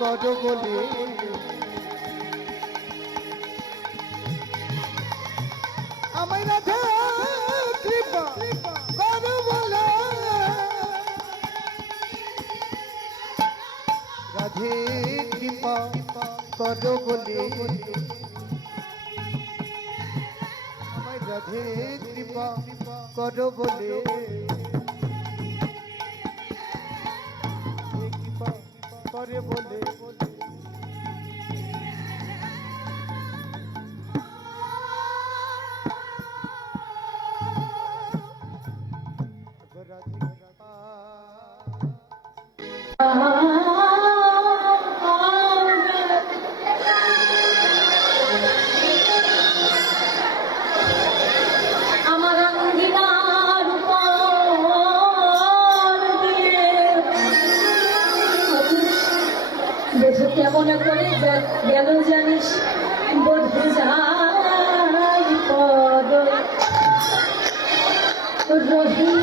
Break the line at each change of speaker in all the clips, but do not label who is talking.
কদগলে
আমায় রাধা কৃপা কর বলে। রাধে কৃপা কদগলে আমায় বলে।
Oh,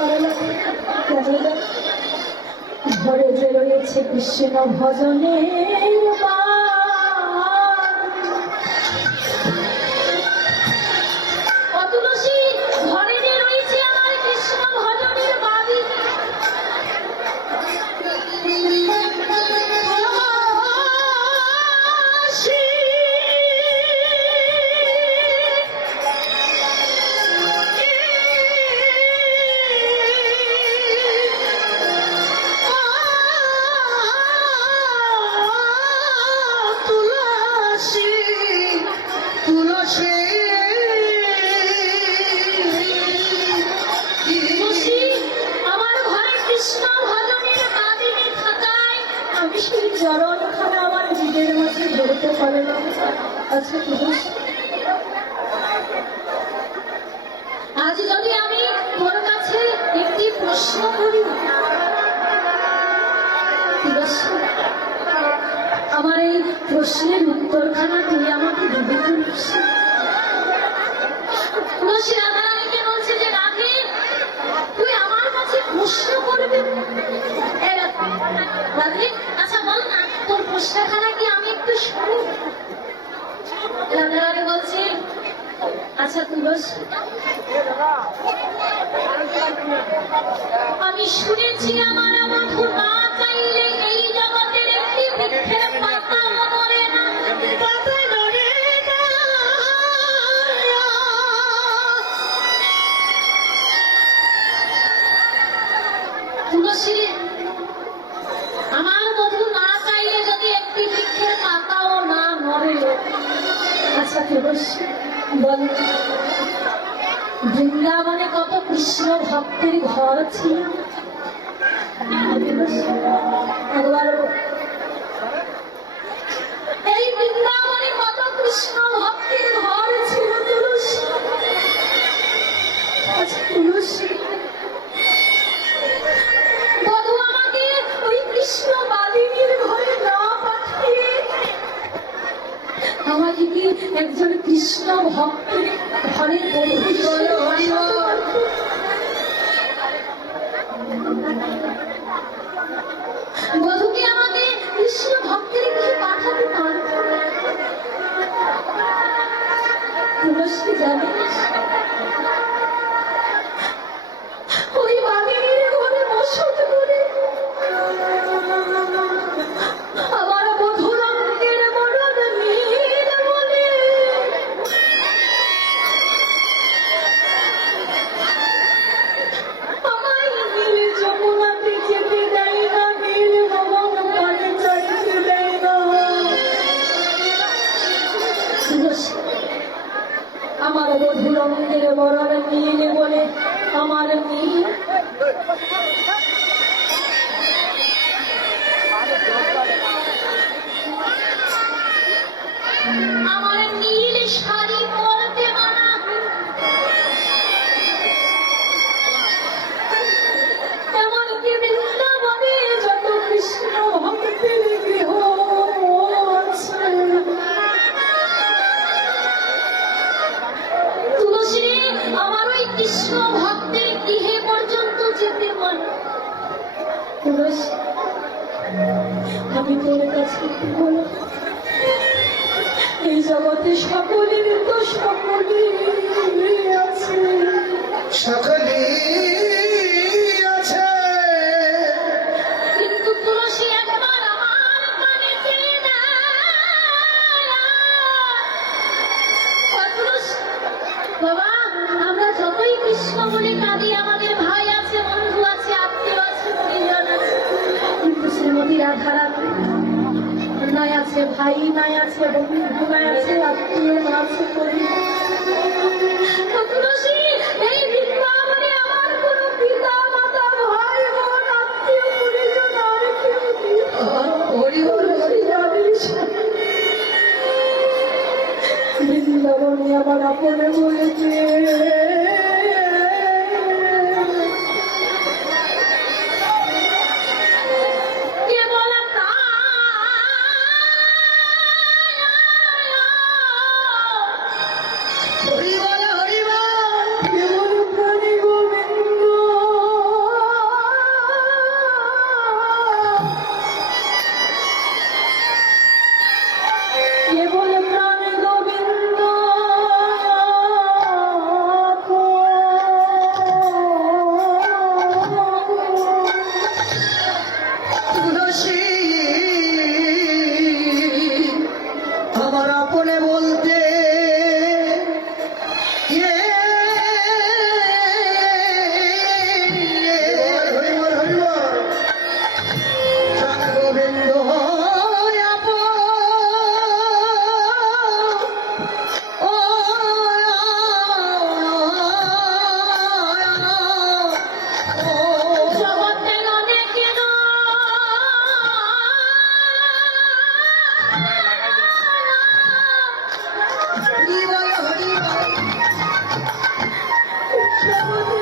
করলা রয়েছে কৃষ্ণ ভজনের বা আচ্ছা তুলস আমি শুনেছি আমার মধুর মা চাইলে এই জগতের একটি বৃক্ষের পাতা মরে না। তুলসী বৃন্দাবনে কত কৃষ্ণ ভক্তির ঘর ছিল? আমাকে কি একজন কৃষ্ণ ভক্ত ঘরে বন্ধু ভাই মায় আছে বন্ধু মায় আছে আত্মীয় আছে করি। Thank you.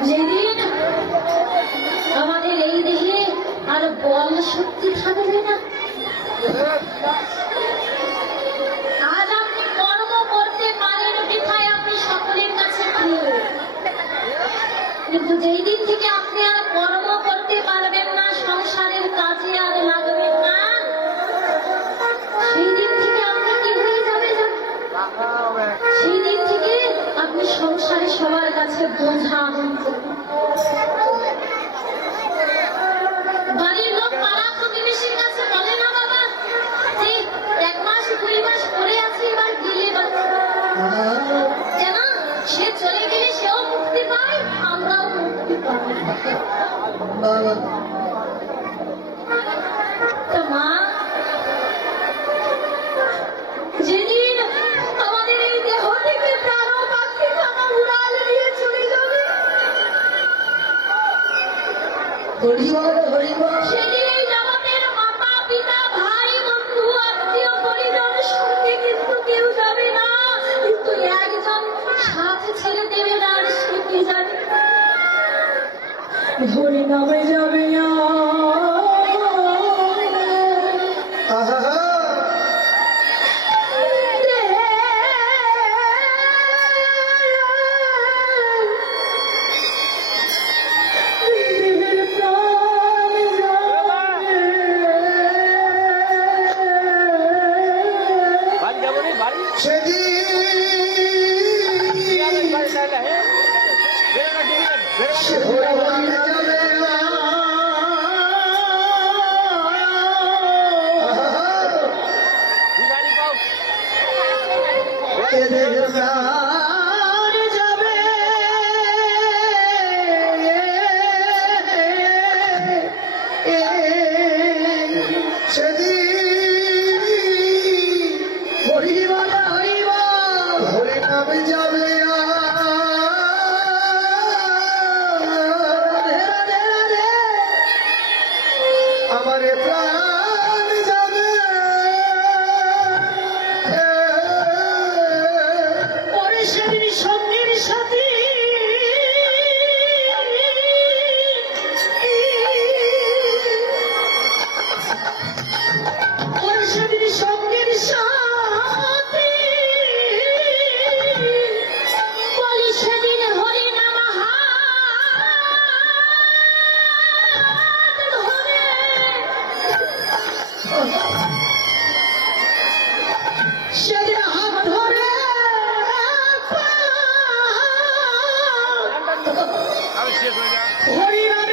যেদিন আমাদের এই দেহে আর বল শক্তি থাকবে না ছেড়ে দেবে না সে কি জানে?
ধরে নামে যাও ホリ
ーマン